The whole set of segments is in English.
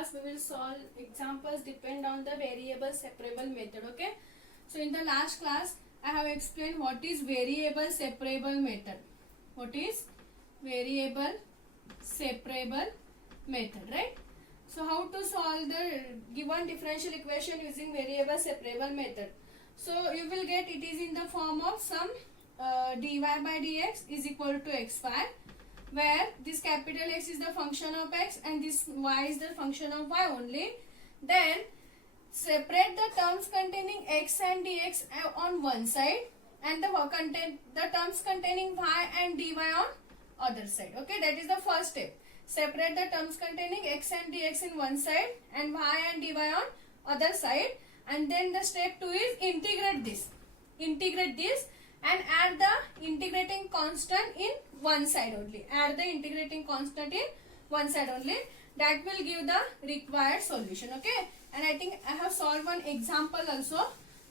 class we will solve examples depend on the variable separable method. Okay, so in the last class I have explained what is variable separable method. What is variable separable method, right? So how to solve the given differential equation using variable separable method? So you will get it is in the form of some dy by dx is equal to xy, where this capital X is the function of x and this y is the function of y only. Then separate the terms containing x and dx on one side and the terms containing y and dy on other side. Okay, that is the first step. Separate the terms containing x and dx in one side and y and dy on other side, and then the step 2 is integrate this and add the integrating constant in one side only. Add the integrating constant in one side only. That will give the required solution. Okay, and I think I have solved one example also.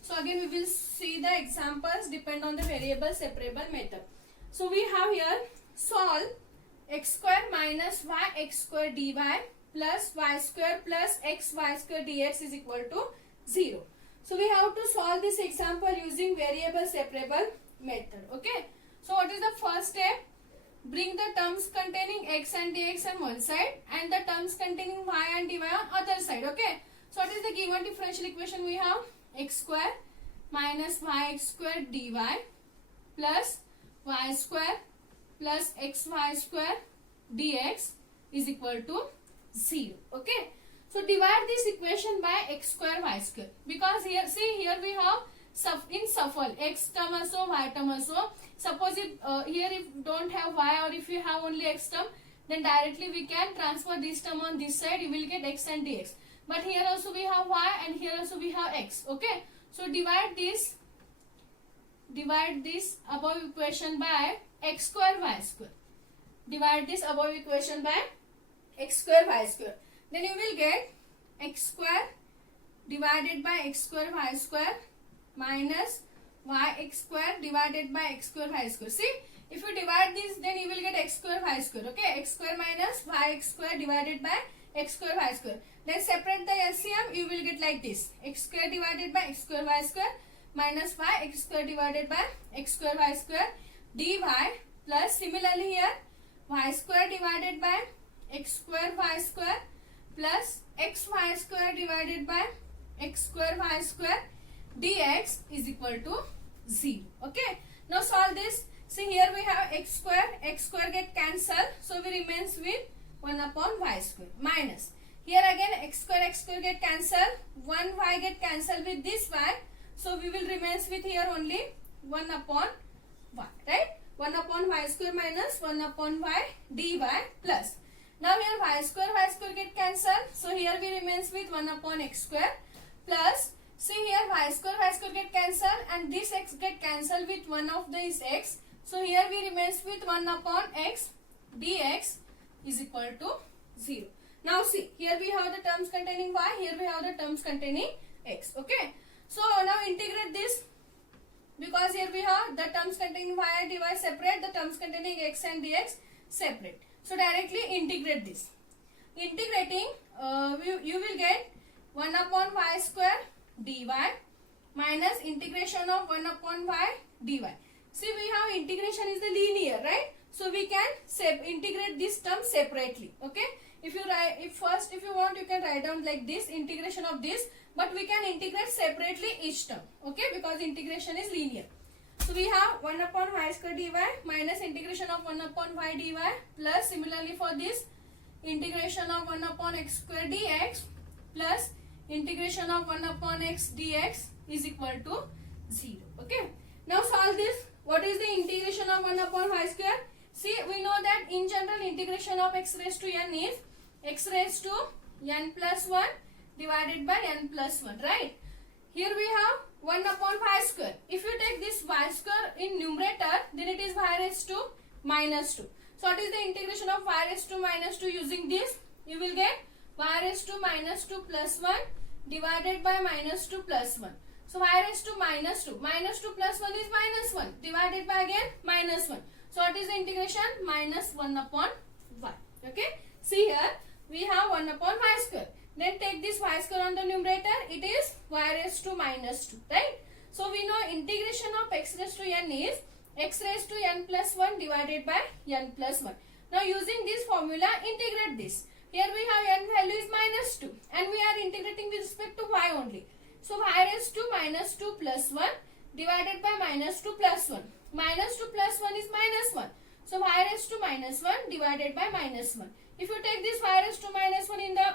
So again we will see the examples depend on the variable separable method. So we have here solve x square minus y x square dy plus y square plus x y square dx is equal to 0. So we have to solve this example using variable separable method. Okay, so what is the first step? Bring the terms containing x and dx on one side and the terms containing y and dy on other side. Okay, so what is the given differential equation? We have x square minus yx square dy plus y square plus xy square dx is equal to 0. Okay, so divide this equation by x square y square, because here see here we have in shuffle x term also y term also. Suppose if here if don't have y or if you have only x term, then directly we can transfer this term on this side, you will get x and dx. But here also we have y and here also we have x. Okay, so divide this above equation by x square y square. Divide this above equation by x square y square. Then you will get x square divided by x square y square minus yx square divided by x square y square. See, if you divide this, then you will get x square y square. Okay, x square minus yx square divided by x square y square. Then separate the LCM, you will get like this: x square divided by x square y square minus yx square divided by x square y square dy plus similarly here y square divided by x square y square plus xy square divided by x square y square dx is equal to 0. Okay, now solve this. See, here we have x square get cancelled, so we remains with 1 upon y square minus here again x square get cancelled, 1 y get cancelled with this y, so we will remains with here only 1 upon y, right? 1 upon y square minus 1 upon y dy plus, now here y square get cancelled, so here we remains with 1 upon x square plus, see here y square get cancelled and this x get cancelled with one of these x, so here we remains with 1 upon x dx is equal to 0. Now see, here we have the terms containing y, here we have the terms containing x. Okay, so now integrate this, because here we have the terms containing y and dy separate, the terms containing x and dx separate. So directly integrate this. Integrating, you will get 1 upon y square dy minus integration of 1 upon y dy. See, we have integration is the linear, right? So we can integrate this term separately. Okay, if you want, you can write down like this integration of this, but we can integrate separately each term. Okay, because integration is linear. So we have 1 upon y square dy minus integration of 1 upon y dy plus similarly for this integration of 1 upon x square dx plus integration of 1 upon x dx is equal to 0. Okay, now solve this. What is the integration of 1 upon y square? See, we know that in general integration of x raised to n is x raised to n plus 1 divided by n plus 1, right? Here we have 1 upon y square. If you take this y square in numerator, then it is y raised to minus 2. So what is the integration of y raised to minus 2 using this? You will get y raised to minus 2 plus 1 divided by minus 2 plus 1. So y raised to minus 2. Minus 2 plus 1 is minus 1 divided by again minus 1. So what is the integration? Minus 1 upon y. Okay. See here we have 1 upon y square. y square on the numerator, it is y raised to minus 2, right? So we know integration of x raised to n is x raised to n plus 1 divided by n plus 1. Now using this formula, integrate this. Here we have n value is minus 2 and we are integrating with respect to y only. So y raised to minus 2 plus 1 divided by minus 2 plus 1. Minus 2 plus 1 is minus 1. So y raised to minus 1 divided by minus 1. If you take this y raised to minus 1 in the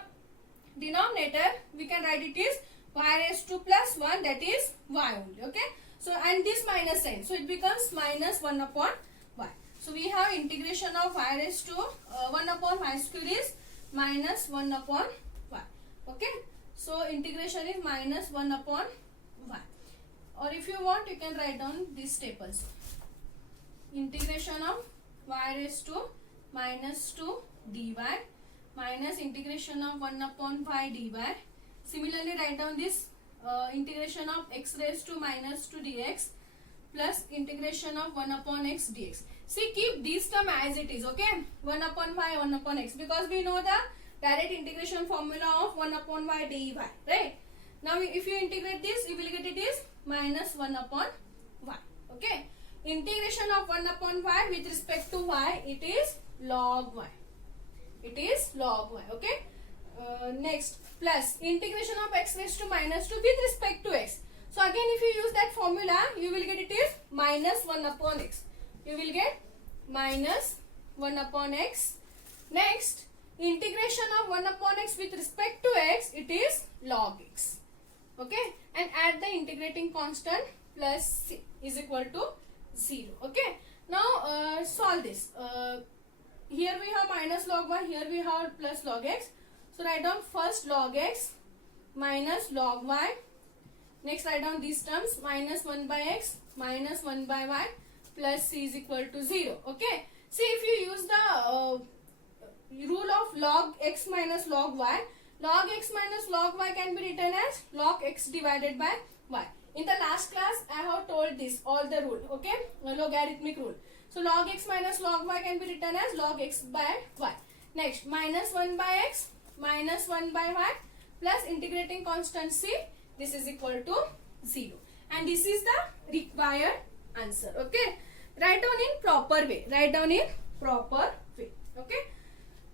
denominator, we can write it is y raised to plus 1, that is y only. Okay. So and this minus sign. So it becomes minus 1 upon y. So we have integration of y raised to 1 upon y square is minus 1 upon y. Okay. So integration is minus 1 upon y. Or if you want, you can write down these tables. Integration of y raised to minus 2 dy minus integration of 1 upon y dy. Similarly, write down this integration of x raised to minus 2 dx plus integration of 1 upon x dx. See, keep this term as it is, okay? 1 upon y, 1 upon x, because we know the direct integration formula of 1 upon y dy, right? Now, if you integrate this, you will get it is minus 1 upon y, okay? Integration of 1 upon y with respect to y, it is log y. It is log y, okay? Next, plus integration of x raised to minus 2 with respect to x. So again, if you use that formula, you will get it is minus 1 upon x. You will get minus 1 upon x. Next, integration of 1 upon x with respect to x, it is log x. Okay, and add the integrating constant plus c is equal to 0. Okay, now solve this. Here we have minus log y, here we have plus log x. So write down first log x minus log y. Next write down these terms, minus 1 by x minus 1 by y plus c is equal to 0. Okay. See, if you use the rule of log x minus log y, log x minus log y can be written as log x divided by y. In the last class, I have told this, all the rule, okay, logarithmic rule. So log x minus log y can be written as log x by y. Next, minus 1 by x minus 1 by y plus integrating constant c, this is equal to 0. And this is the required answer, okay. Write down in proper way, write down in proper way, okay.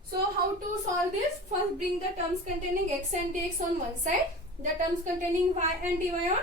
So how to solve this? First, bring the terms containing x and dx on one side, the terms containing y and dy on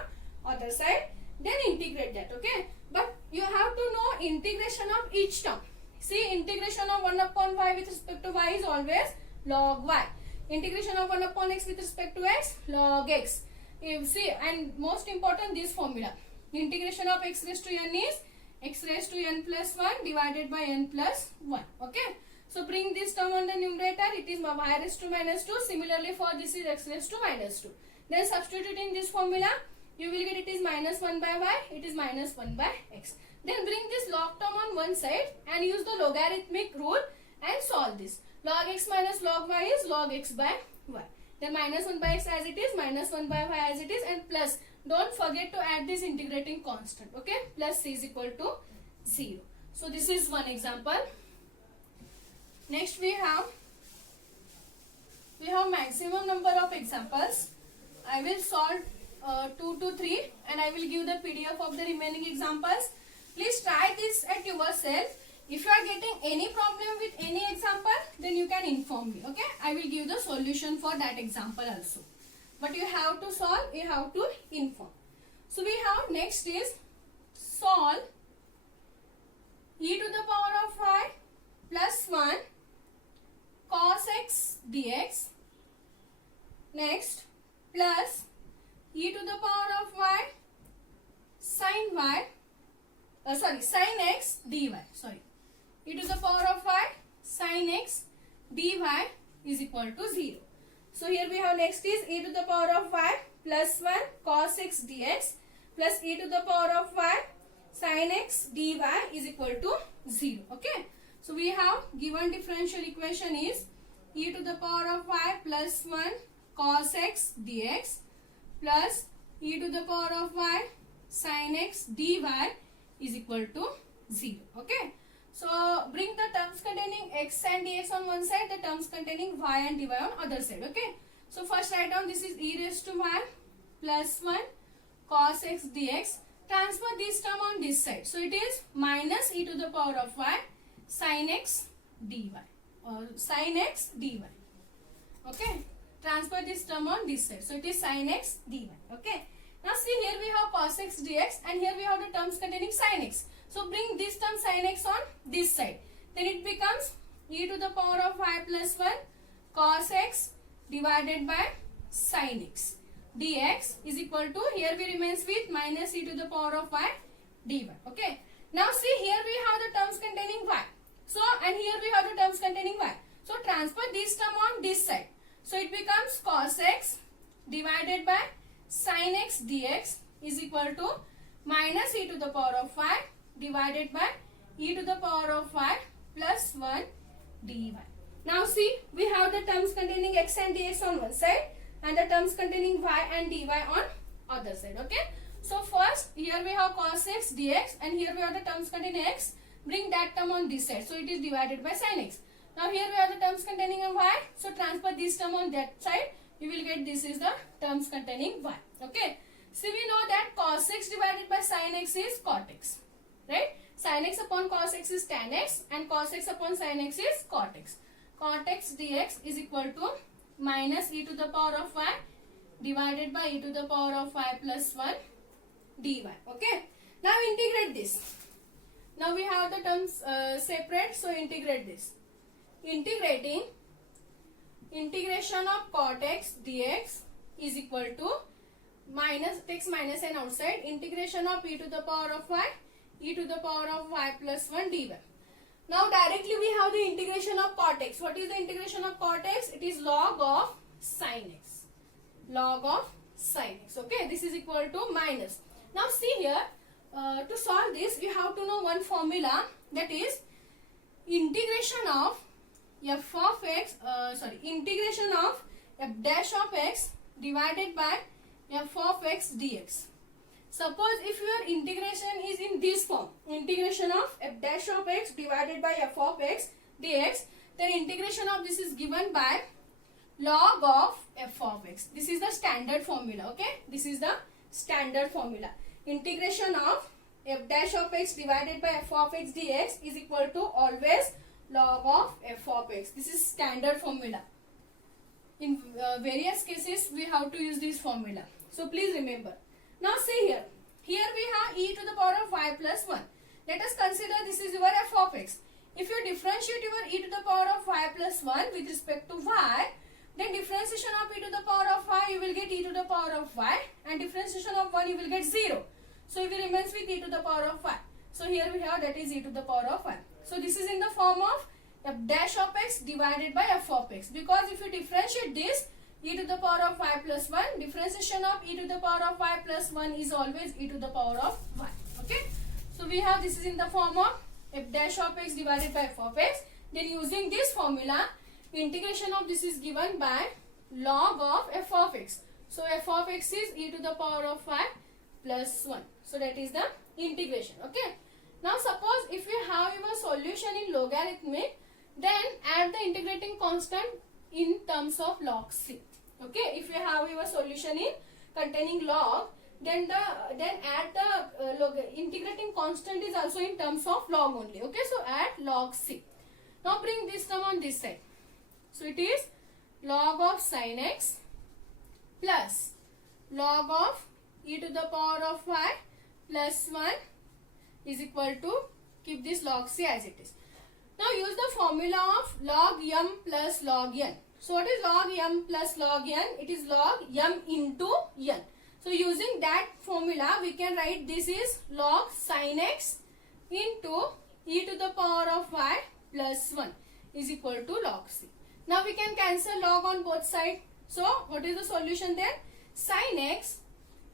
other side, then integrate that, okay. But you have to know integration of each term. See, integration of 1 upon y with respect to y is always log y. Integration of 1 upon x with respect to x, log x. You see, and most important, this formula. Integration of x raised to n is x raised to n plus 1 divided by n plus 1, okay. So bring this term on the numerator, it is y raised to minus 2. Similarly, for this is x raised to minus 2. Then substituting this formula, you will get it is minus 1 by y, it is minus 1 by x. Then bring this log term on one side and use the logarithmic rule and solve this. Log x minus log y is log x by y. Then minus 1 by x as it is, minus 1 by y as it is, and plus, don't forget to add this integrating constant, okay, plus c is equal to 0. So this is one example. Next we have maximum number of examples. I will solve 2 to 3 and I will give the PDF of the remaining examples. Please try this at yourself. If you are getting any problem with any example, then you can inform me, okay. I will give the solution for that example also. But you have to solve, you have to inform. So we have next is solve e to the power of y plus 1 cos x dx. Next, plus e to the power of y sin x dy. E to the power of y sin x dy is equal to 0. So here we have next is e to the power of y plus 1 cos x dx plus e to the power of y sin x dy is equal to 0. Okay. So we have given differential equation is e to the power of y plus 1 cos x dx plus e to the power of y sin x dy is equal to 0. Okay. So bring the terms containing x and dx on one side, the terms containing y and dy on other side. Okay. So first write down this is e raised to y plus 1 cos x dx. Transfer this term on this side. So it is minus e to the power of y sin x dy or sin x dy. Okay. Transfer this term on this side. So it is sin x dy. Okay. Now see, here we have cos x dx and here we have the terms containing sin x. So bring this term sin x on this side. Then it becomes e to the power of y plus 1 cos x divided by sin x dx is equal to, here we remains with minus e to the power of y dy. Okay. Now see, here we have the terms containing y. So and here we have the terms containing y. So transfer this term on this side. So it becomes cos x divided by sin x dx is equal to minus e to the power of y divided by e to the power of y plus 1 dy. Now see, we have the terms containing x and dx on one side and the terms containing y and dy on other side. Okay. So first here we have cos x dx and here we have the terms containing x. Bring that term on this side. So it is divided by sin x. Now here we have the terms containing a y. So transfer this term on that side. You will get this is the terms containing y. Okay. So we know that cos x divided by sin x is cot x. Right. Sin x upon cos x is tan x and cos x upon sin x is cot x. Cot x dx is equal to minus e to the power of y divided by e to the power of y plus 1 dy. Okay. Now integrate this. Now we have the terms separate. So integrate this. Integrating integration of cot x dx is equal to minus, takes minus and outside, integration of e to the power of y e to the power of y plus 1 dy. Now directly we have the integration of cot x. What is the integration of cot x? It is log of sin x. Log of sin x. Okay. This is equal to minus. Now see here, to solve this you have to know one formula, that is integration of f of x, integration of f dash of x divided by f of x dx. Suppose if your integration is in this form, integration of f dash of x divided by f of x dx, then integration of this is given by log of f of x. This is the standard formula. Okay. This is the standard formula. Integration of f dash of x divided by f of x dx is equal to always log of f of x. This is standard formula. In various cases we have to use this formula. So please remember. Now see here. Here we have e to the power of y plus 1. Let us consider this is your f of x. If you differentiate your e to the power of y plus 1 with respect to y, then differentiation of e to the power of y, you will get e to the power of y, and differentiation of 1 you will get 0. So it remains with e to the power of y. So here we have, that is e to the power of y. So this is in the form of f dash of x divided by f of x. Because if you differentiate this, e to the power of y plus 1, differentiation of e to the power of y plus 1 is always e to the power of y. Okay. So we have, this is in the form of f dash of x divided by f of x. Then using this formula, integration of this is given by log of f of x. So f of x is e to the power of y plus 1. So that is the integration. Okay. Now suppose if you have your solution in logarithmic, then add the integrating constant in terms of log c. Okay. If you have your solution in containing log, then add the integrating constant is also in terms of log only. Okay. So add log c. Now bring this term on this side. So it is log of sin x plus log of e to the power of y plus 1 is equal to, keep this log c as it is. Now use the formula of log m plus log n. So what is log m plus log n? It is log m into n. So using that formula we can write this is log sin x into e to the power of y plus 1 is equal to log c. Now we can cancel log on both sides. So what is the solution then? Sin x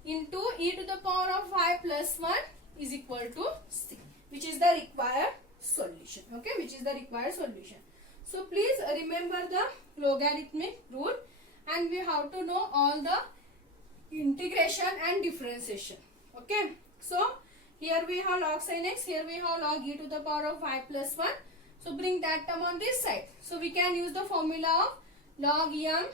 into e to the power of y plus 1 is equal to c, which is the required solution. Okay, which is the required solution. So please remember the logarithmic rule, and we have to know all the integration and differentiation. Okay, so here we have log sin x, here we have log e to the power of y plus 1. So bring that term on this side. So we can use the formula of log m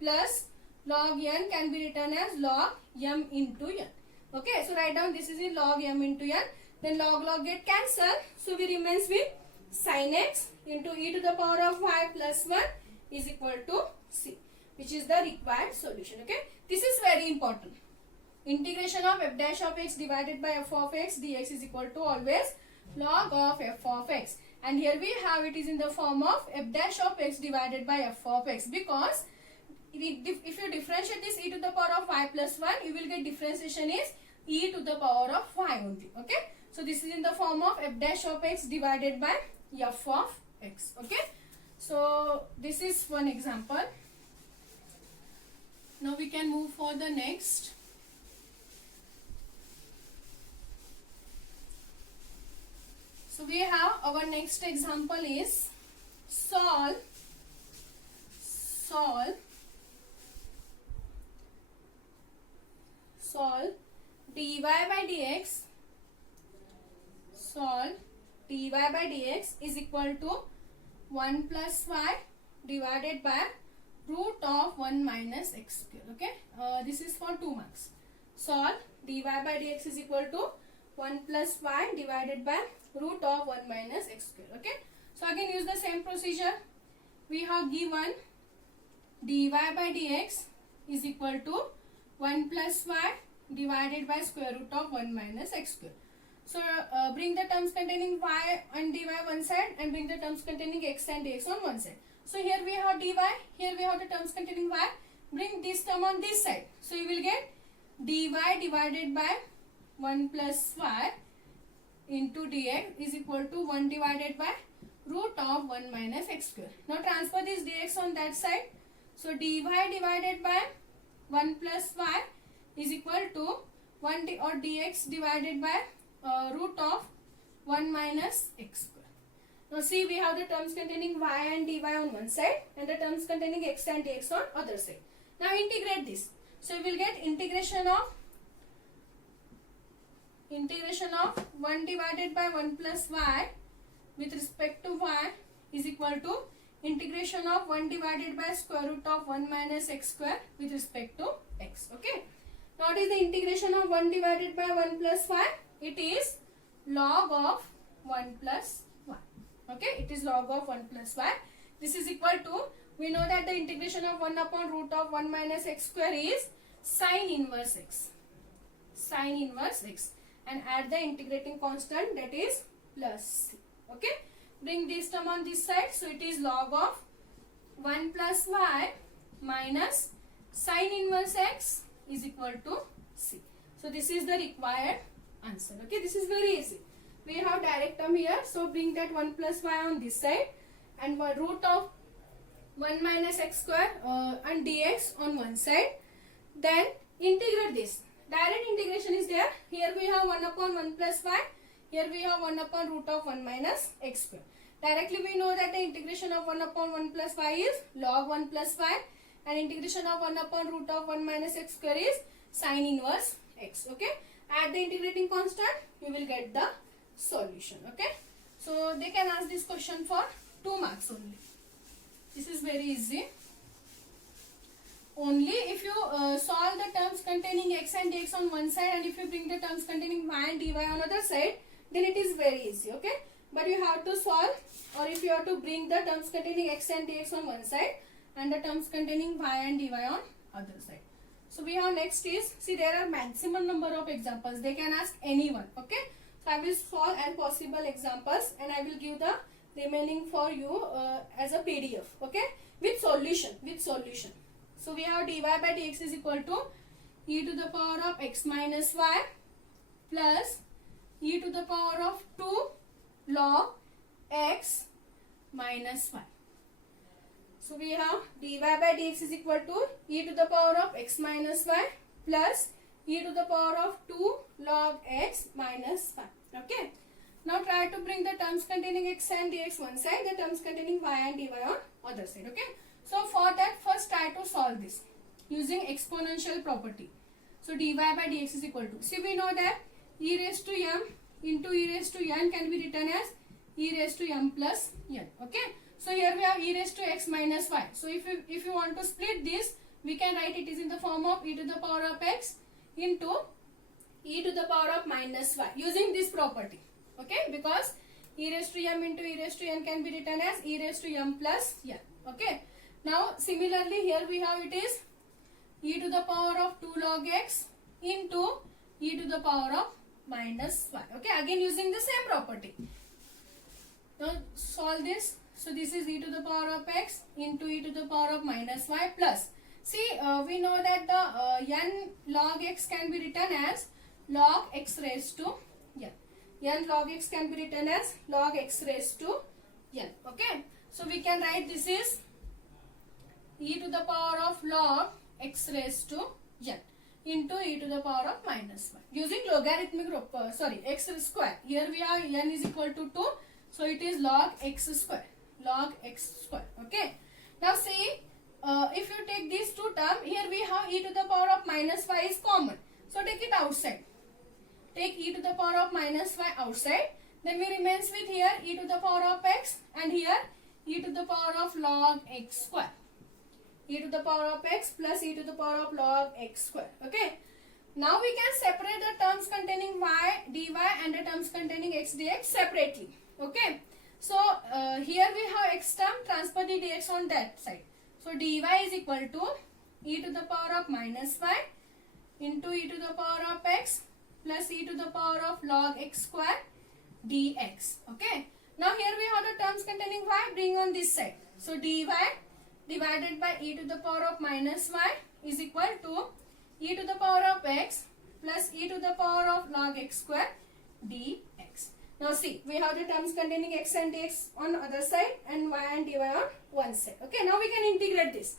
plus log n can be written as log m into n. Okay, so write down this is in log m into n. Then log get cancelled. So we remains with sin x into e to the power of y plus 1 is equal to c, which is the required solution. Okay, this is very important. Integration of f dash of x divided by f of x dx is equal to always log of f of x. And here we have it is in the form of f dash of x divided by f of x, because if you differentiate this e to the power of y plus 1, you will get differentiation is e to the power of y only. Okay, so this is in the form of f dash of x divided by f of x. Okay, so this is one example. Now we can move for the next. So we have our next example is solve dy by dx is equal to 1 plus y divided by root of 1 minus x square. Okay, this is for 2 marks. Solve dy by dx is equal to 1 plus y divided by root of 1 minus x square. Okay, so again use the same procedure. We have given dy by dx is equal to 1 plus y divided by square root of 1 minus x square. So bring the terms containing y and dy one side and bring the terms containing x and dx on one side. So here we have dy, here we have the terms containing y. Bring this term on this side. So you will get dy divided by 1 plus y into dx is equal to 1 divided by root of 1 minus x square. Now transfer this dx on that side. So dy divided by 1 plus y is equal to 1 or dx divided by root of 1 minus x square. Now see, we have the terms containing y and dy on one side and the terms containing x and dx on other side. Now integrate this. So you will get integration of 1 divided by 1 plus y with respect to y is equal to integration of 1 divided by square root of 1 minus x square with respect to x. Okay. Now what is the integration of 1 divided by 1 plus y? It is log of 1 plus y. Okay, it is log of 1 plus y. This is equal to, we know that the integration of 1 upon root of 1 minus x square is sine inverse x. Sine inverse x. And add the integrating constant, that is plus c. Okay, bring this term on this side. So it is log of 1 plus y minus sine inverse x is equal to c. So this is the required answer. Okay, this is very easy. We have direct term here, so bring that 1 plus y on this side and root of 1 minus x square and dx on one side. Then integrate this. Direct integration is there. Here we have 1 upon 1 plus y. Here we have 1 upon root of 1 minus x square. Directly we know that the integration of 1 upon 1 plus y is log 1 plus y, and integration of 1 upon root of 1 minus x square is sine inverse x. Okay. Add the integrating constant, you will get the solution. Okay. So they can ask this question for 2 marks only. This is very easy. Only if you solve the terms containing x and dx on one side, and if you bring the terms containing y and dy on other side, then it is very easy. Okay. But you have to solve, or if you have to bring the terms containing x and dx on one side and the terms containing y and dy on other side. So we have next is, see, there are maximum number of examples. They can ask anyone. Okay. So I will solve all possible examples and I will give the remaining for you as a PDF. Okay. With solution. So we have dy by dx is equal to e to the power of x minus y plus e to the power of 2 log x minus y. So we have dy by dx is equal to e to the power of x minus y plus e to the power of 2 log x minus y. Okay. Now try to bring the terms containing x and dx one side, the terms containing y and dy on other side. Okay. So for that, first try to solve this using exponential property. So dy by dx is equal to, see, we know that e raised to m into e raised to n can be written as e raised to m plus n. Okay. So here we have e raised to x minus y. So if you want to split this, we can write it is in the form of e to the power of x into e to the power of minus y using this property. Okay, because e raised to m into e raised to n can be written as e raised to m plus n. Okay, now similarly here we have it is e to the power of 2 log x into e to the power of minus y. Okay, again using the same property. Now solve this. So this is e to the power of x into e to the power of minus y plus. See, we know that the n log x can be written as log x raised to n. N log x can be written as log x raised to n. Okay, so we can write this is e to the power of log x raised to n into e to the power of minus 1 using logarithmic x square. Here we have n is equal to 2, so it is log x square. Okay, now see, if you take these two terms, here we have e to the power of minus y is common, so take it outside. Take e to the power of minus y outside, then we remains with here e to the power of x and here e to the power of log x square. E to the power of x plus e to the power of log x square. Okay, now we can separate the terms containing y dy and the terms containing x dx separately. Okay, so here we have x term, transfer the dx on that side. So dy is equal to e to the power of minus y into e to the power of x plus e to the power of log x square dx. Okay, now here we have the terms containing y, bring on this side. So dy divided by e to the power of minus y is equal to e to the power of x plus e to the power of log x square dx. Now see, we have the terms containing x and dx on other side and y and dy on one side. Okay, now we can integrate this.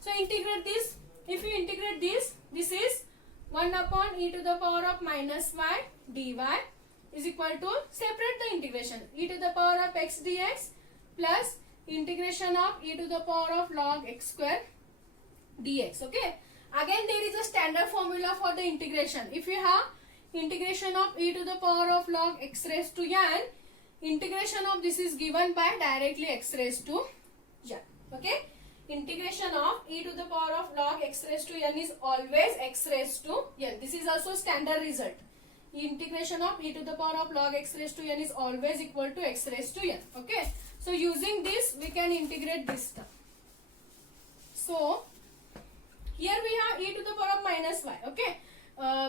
So integrate this. If you integrate this, this is 1 upon e to the power of minus y dy is equal to, separate the integration, e to the power of x dx plus integration of e to the power of log x square dx. Okay, again there is a standard formula for the integration. If you have integration of e to the power of log x raised to n, integration of this is given by directly x raised to n. Okay, integration of e to the power of log x raised to n is always x raised to n. This is also standard result. Integration of e to the power of log x raised to n is always equal to x raised to n. Okay, so using this we can integrate this term. So here we have e to the power of minus y. Okay,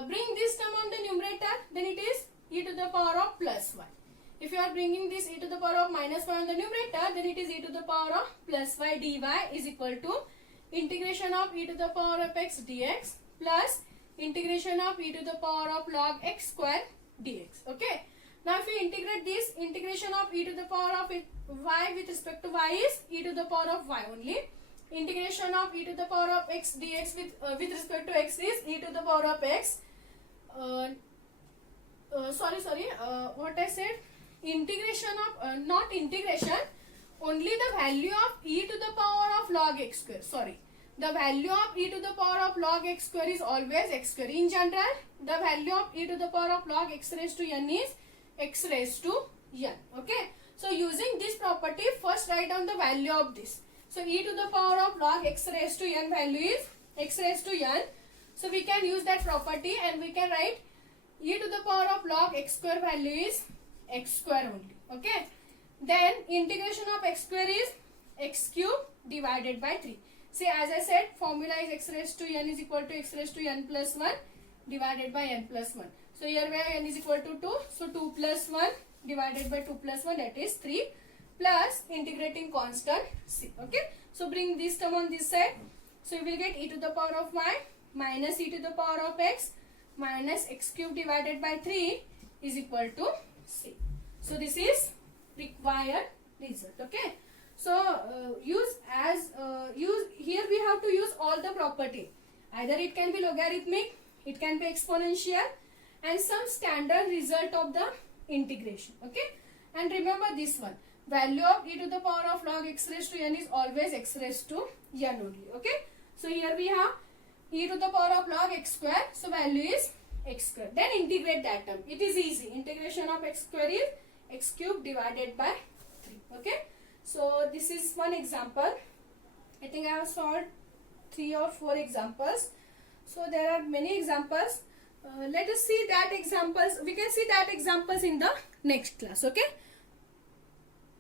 bring this term on the numerator, then it is e to the power of plus y. If you are bringing this e to the power of minus y on the numerator, then it is e to the power of plus y dy is equal to integration of e to the power of x dx plus integration of e to the power of log x square dx. Okay, now if you integrate this, integration of e to the power of y with respect to y is e to the power of y only. Integration of e to the power of x dx with respect to x is e to the power of x. What I said, integration of not integration, only the value of e to the power of log x square. Sorry, the value of e to the power of log x square is always x square. In general, the value of e to the power of log x raised to n is x raised to n. Okay, so using this property, first write down the value of this. So e to the power of log x raised to n value is x raised to n. So we can use that property and we can write e to the power of log x square value is x square only. Okay, then integration of x square is x cube divided by 3. See, as I said, formula is x raised to n is equal to x raised to n plus 1 divided by n plus 1. So here we have n is equal to 2. So 2 plus 1 divided by 2 plus 1, that is 3, plus integrating constant c. Okay, so bring this term on this side. So you will get e to the power of y minus e to the power of x minus x cube divided by 3 is equal to c. So this is required result. Okay, so here we have to use all the property. Either it can be logarithmic, it can be exponential, and some standard result of the integration. Okay, and remember this one, value of e to the power of log x raised to n is always x raised to n only. Okay, so here we have e to the power of log x square, so value is x square. Then integrate that term. It is easy. Integration of x square is x cube divided by 3. Okay, so this is one example. I think I have solved 3 or 4 examples. So there are many examples. Let us see that examples. We can see that examples in the next class. Okay.